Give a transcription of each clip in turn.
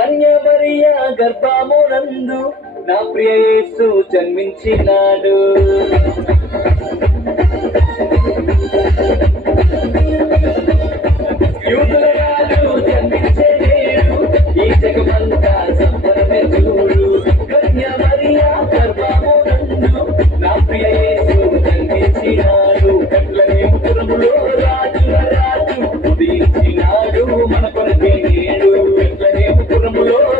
కన్యభర్య గర్భమునందు నా ప్రియేసు జన్మించినాడు. মূল্য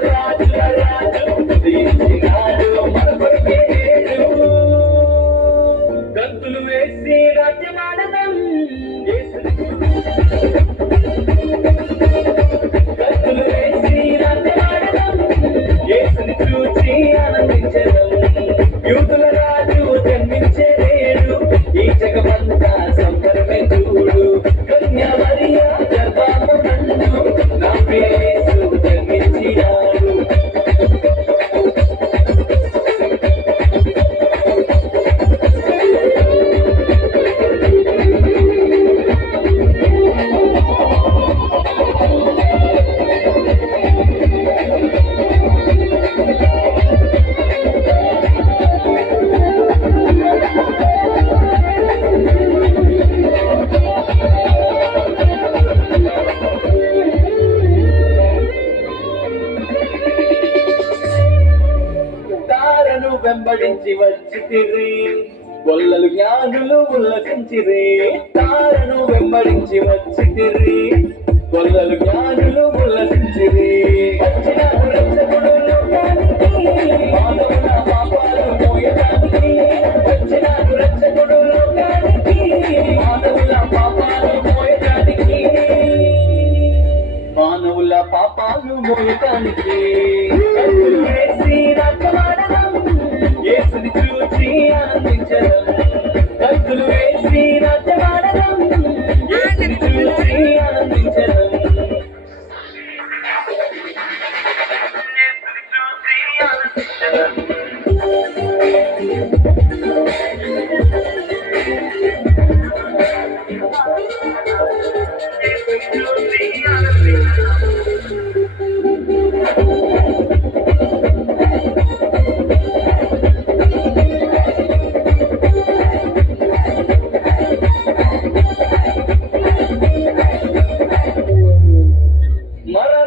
వారు వెంబడించి వచ్చితిరి. గొల్లలు జ్ఞానులు ఉల్లసించిరి. తారను వెంబడించి వచ్చితిరి. గొల్లలు జ్ఞానులు ఉల్లసించిరి. రక్షకుడు మానవుల పాపాలు మోయడానికి. రక్షకుడు మానవుల పాపాలు మోయడానికి. మానవుల పాపాలు మోయటానికి. చూచి ఆనందించడం కత్తులు వేసి రక్తమాడదాం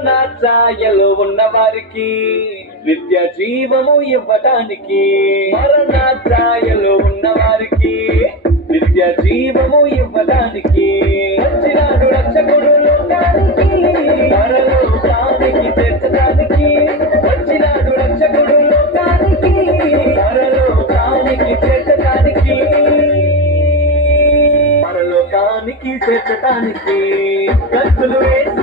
మరణ ఛాయలో ఉన్న వారికి నిత్య జీవము ఇవ్వటానికి. మరణ ఛాయలో ఉన్న వారికి నిత్య జీవము ఇవ్వటానికి. వచ్చినాడు రక్షకుడు లోకానికి పరలోకానికి చేర్చడానికి వచ్చినాడు రక్షకుడు లోకానికి పరలోకానికి చేర్చటానికి. పరలోకానికి చేర్చటానికి. కత్తులు వేసి